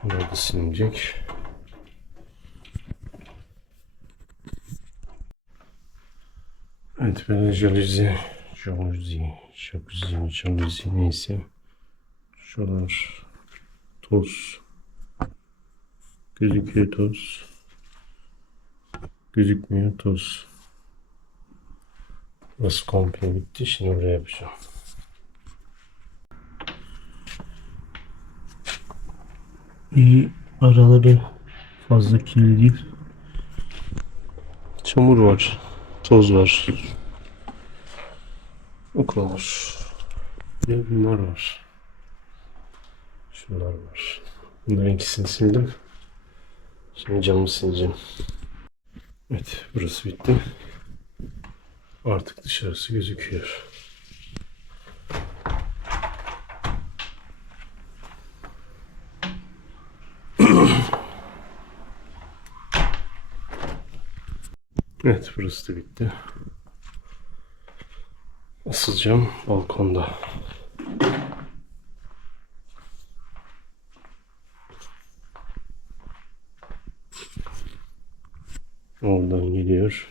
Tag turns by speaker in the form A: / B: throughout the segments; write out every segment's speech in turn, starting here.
A: Şunlar da silinecek. Evet böyle jaluzi, jaluzi, jacuzzi, jaluzi neyse. Şuralar toz. Gözüküyor toz. Gözükmüyor toz. Burası komple bitti. Şimdi oraya yapacağım. İyi araları fazla kirli değil. Çamur var. Toz var. O kadar. Bir de bunlar var. Şunlar var. Bunların ikisini sildim. Şimdi camı sileceğim. Evet burası bitti. Artık dışarısı gözüküyor. Evet burası da bitti. Asıl balkonda. Oradan geliyor.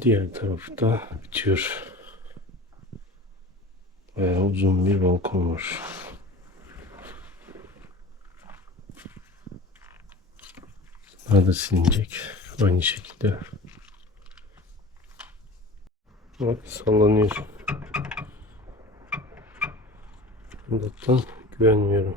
A: Diğer tarafı da bitiyor. Bayağı uzun bir balkon var. Daha da silinecek. Aynı şekilde. Bak sallanıyor. Bundan güvenmiyorum.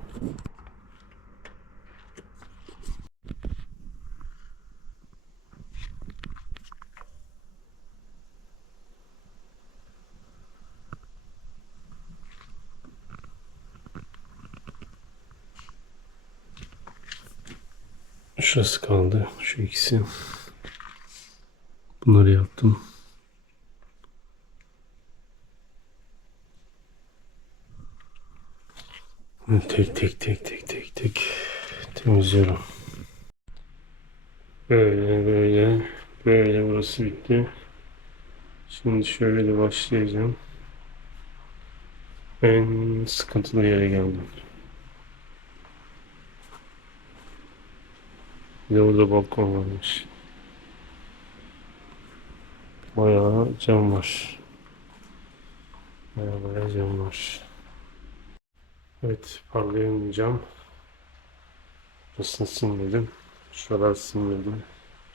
A: Şurası kaldı. Şu ikisi. Bunları yaptım. Tek tek tek tek tek tek temizliyorum. Böyle böyle böyle burası bitti. Şimdi şöyle de başlayacağım. En sıkıntılı yere geldim. Bir de orada balkon varmış. Bayağı cam var. Bayağı bayağı cam var. Evet parlayan cam. Burasını silmedim. Şuralar silmedi.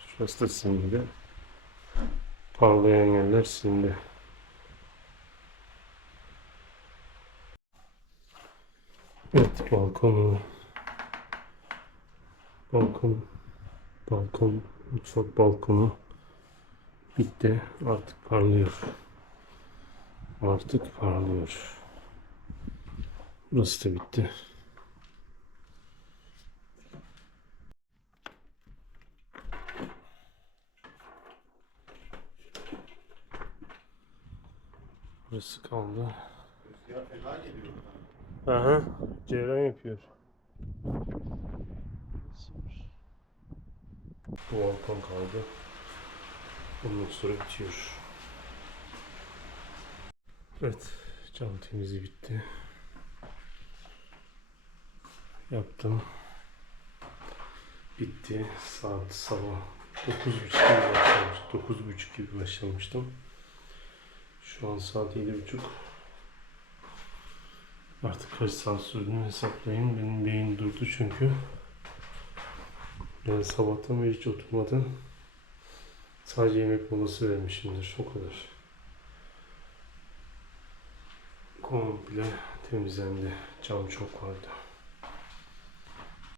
A: Şurası da silmedi. Parlayan yerler sildi. Evet balkonu. Balkon. Balkon. Mutfak balkonu. Bitti. Artık parlıyor. Artık parlıyor. Burası da bitti. Burası kaldı. Aha, ceyran yapıyor. Bu balkon kaldı. Ondan sonra bitiyor. Evet, cam temizliği bitti. Yaptım. Bitti. Saat sabah 9.30 gibi başlamıştım. 9.30 gibi başlamıştım. Şu an saat 7.30. Artık kaç saat sürdüğünü hesaplayın. Benim beyin durdu çünkü. Yani sabahtan beri hiç oturmadım. Sadece yemek molası vermişimdir. O kadar. Komple temizlendi. Cam çok vardı.